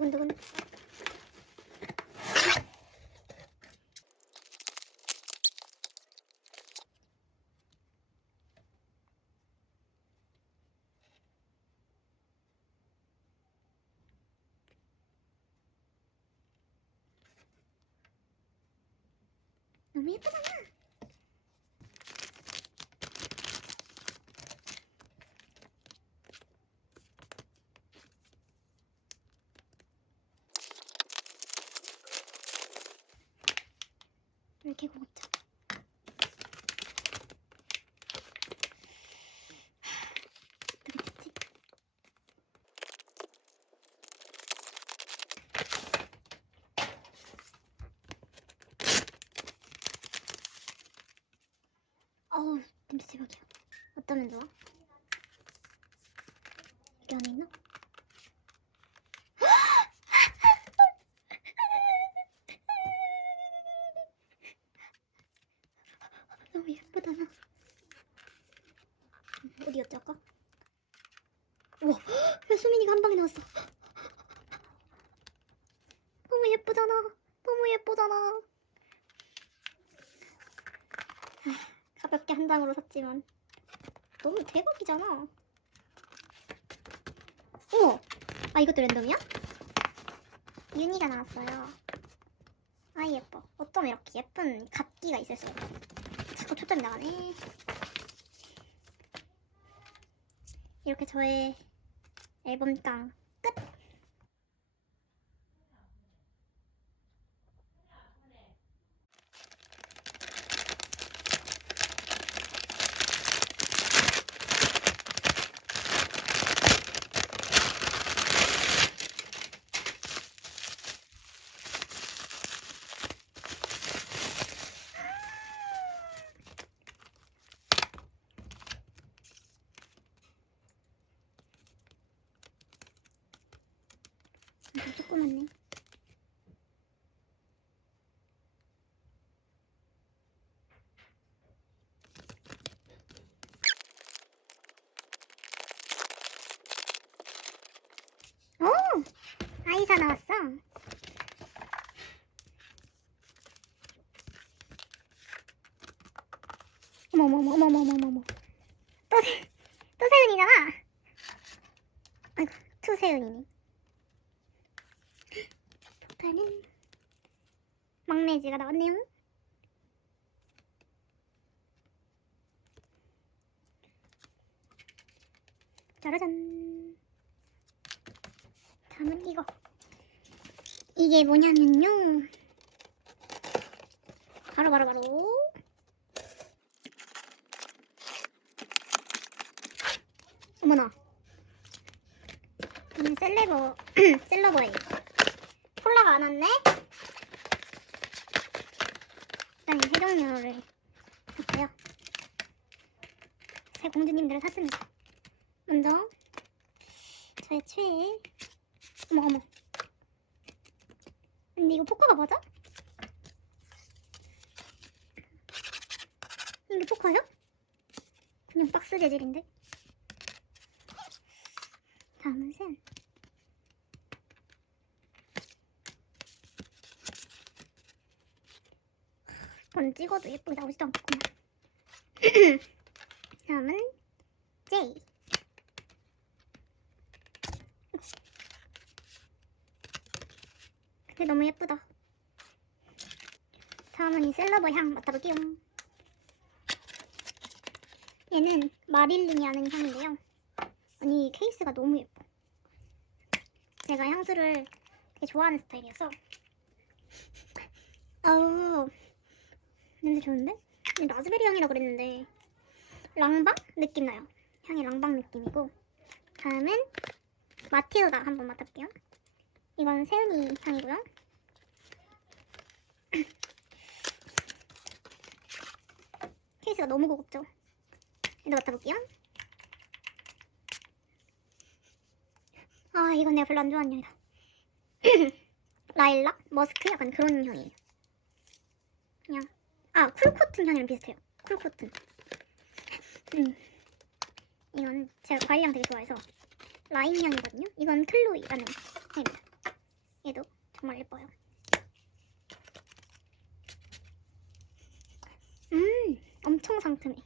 두근두근. 너무 예쁘잖아. 이렇게 먹자. 그랬지? 어우, 냄새 대박이야. 어떠면 좋아? 여기 안에 있나? 너무 예쁘다 나. 어디였지 아까? 우와 수민이가 한 방에 나왔어 너무 예쁘잖아 너무 예쁘잖아 아, 가볍게 한 장으로 샀지만 너무 대박이잖아. 우와 아 이것도 랜덤이야? 윤희가 나왔어요. 아 예뻐. 어쩜 이렇게 예쁜 갓기가 있을 수가 있지? 자꾸 초점이 나가네. 이렇게 저의 앨범깡 조그맣네. 오! 아이사 나왔어. 어머머머머머머머머. 또, 세, 또 세윤이잖아. 아이고, 투 세윤이네. 저는 막내지가 나왔네요. 짜라잔. 다음은 이거. 이게 뭐냐면요. 바로 바로 바로. 어머나. 이는 셀레버 셀러버예요. 콜라가 안 왔네? 일단 이 해동료를 샀고요. 새 공주님들을 샀습니다. 먼저 저의 최애 어머 어머 근데 이거 포카가 맞아? 이게 포카요? 그냥 박스 재질인데 다음은 쌤 번 찍어도 예쁘게 나오지도 않겠구나. 다음은 제이. 근데 너무 예쁘다. 다음은 이 셀러버 향 맡아볼게요. 얘는 마릴린이 하는 향인데요. 아니 이 케이스가 너무 예뻐. 제가 향수를 되게 좋아하는 스타일이어서 아우 냄새 좋은데? 이 라즈베리 향이라 그랬는데 랑방 느낌 나요. 향이 랑방 느낌이고 다음은 마틸다 한번 맡아볼게요. 이건 세은이 향이고요. 케이스가 너무 고급죠? 이거 맡아볼게요. 아 이건 내가 별로 안 좋아하는 향이다. 라일락? 머스크? 약간 그런 향이에요. 그냥 아 쿨코튼 향이랑 비슷해요. 쿨코튼. 음. 이건 제가 과일향 되게 좋아해서 라임 향이거든요. 이건 클로이라는 향입니다. 얘도 정말 예뻐요. 음, 엄청 상큼해.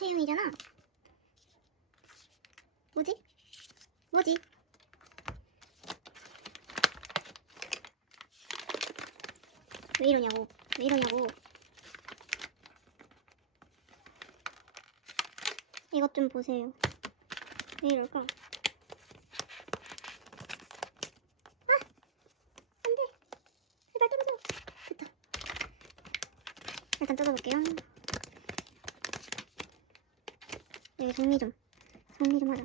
채용이잖아. 뭐지? 뭐지? 왜 이러냐고. 왜 이러냐고. 이것 좀 보세요. 왜 이럴까? 아! 일단 뜯어볼게요. 여기 정리 좀 정리 좀 하자.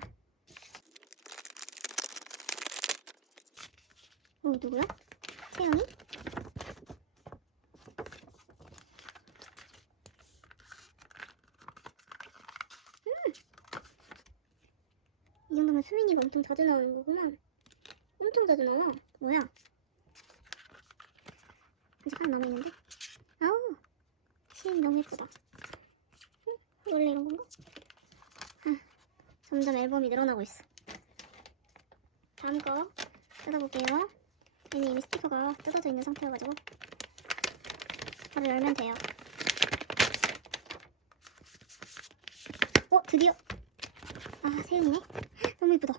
어 누구야? 태영이? 음! 이 정도면 수민이가 엄청 자주 나오는 거구만. 엄청 자주 나와. 뭐야? 아직 하나 남아있는데? 아우! 시인 너무 예쁘다. 응? 원래 이런 건가? 점점 앨범이 늘어나고 있어. 다음 거 뜯어볼게요. 얘는 이미 스티커가 뜯어져 있는 상태여가지고 바로 열면 돼요. 어 드디어 아 세은이네. 너무 예쁘다.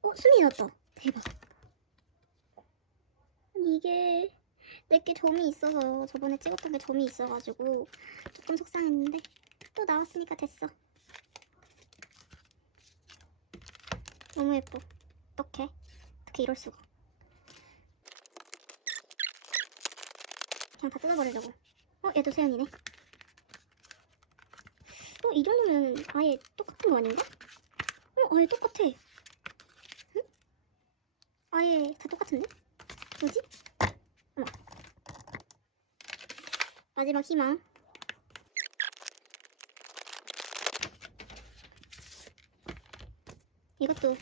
어 수민이 났다. 대박. 아니 이게 내게 점이 있어서 저번에 찍었던 게 점이 있어가지고 조금 속상했는데 또 나왔으니까 됐어. 너무 예뻐. 어떡해? 어떻게 이럴 수가? 그냥 다 뜯어버리려고. 어, 얘도 세연이네. 어, 이 정도면 아예 똑같은 거 아닌가? 어, 아예 똑같아. 응? 아예 다 똑같은데? 뭐지? 어머. 마지막 희망. 이것도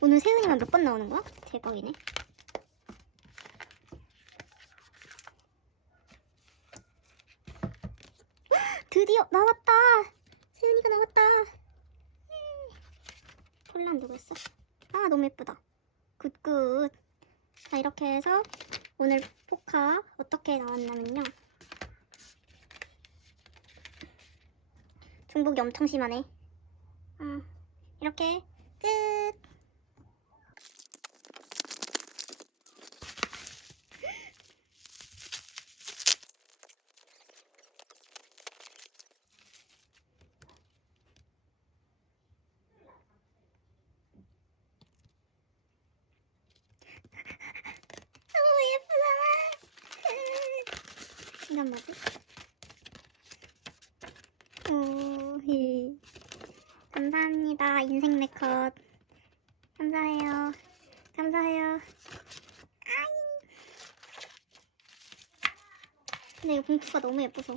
오늘 세은이만 몇번 나오는 거야? 대박이네. 드디어 나왔다. 세은이가 나왔다. 폴란 누구였어? 아 너무 예쁘다. 굿굿. 자 이렇게 해서 오늘 포카 어떻게 나왔냐면요. 중복이 엄청 심하네. 아, 이렇게 끝. 이런 맛이? 오, 히. 감사합니다. 인생 근데 봉투가 너무 예뻐서.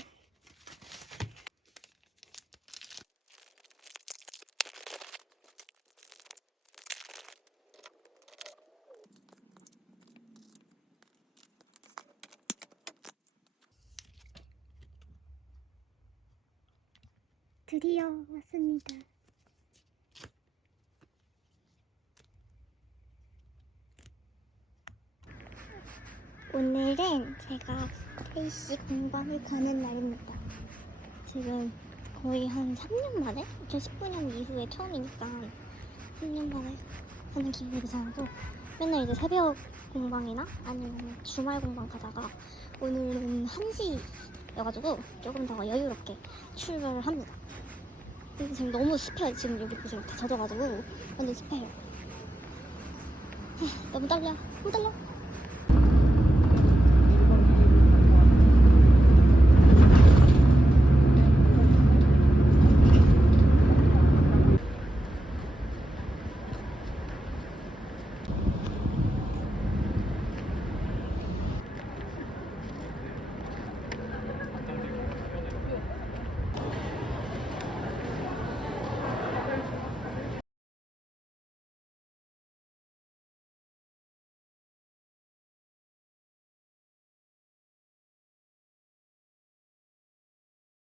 드디어 왔습니다. 오늘은 제가 스테이시 공방을 가는 날입니다. 지금 거의 한 3년 만에? 2019년 이후에 처음이니까 3년 만에 하는 기분이 이상하고 맨날 이제 새벽 공방이나 아니면 주말 공방 가다가 오늘은 1시여가지고 조금 더 여유롭게 출발을 합니다. 근데 지금 너무 습해요. 지금 여기 보세요. 다 젖어가지고 완전 습해요. 하, 너무 떨려. 너무 떨려.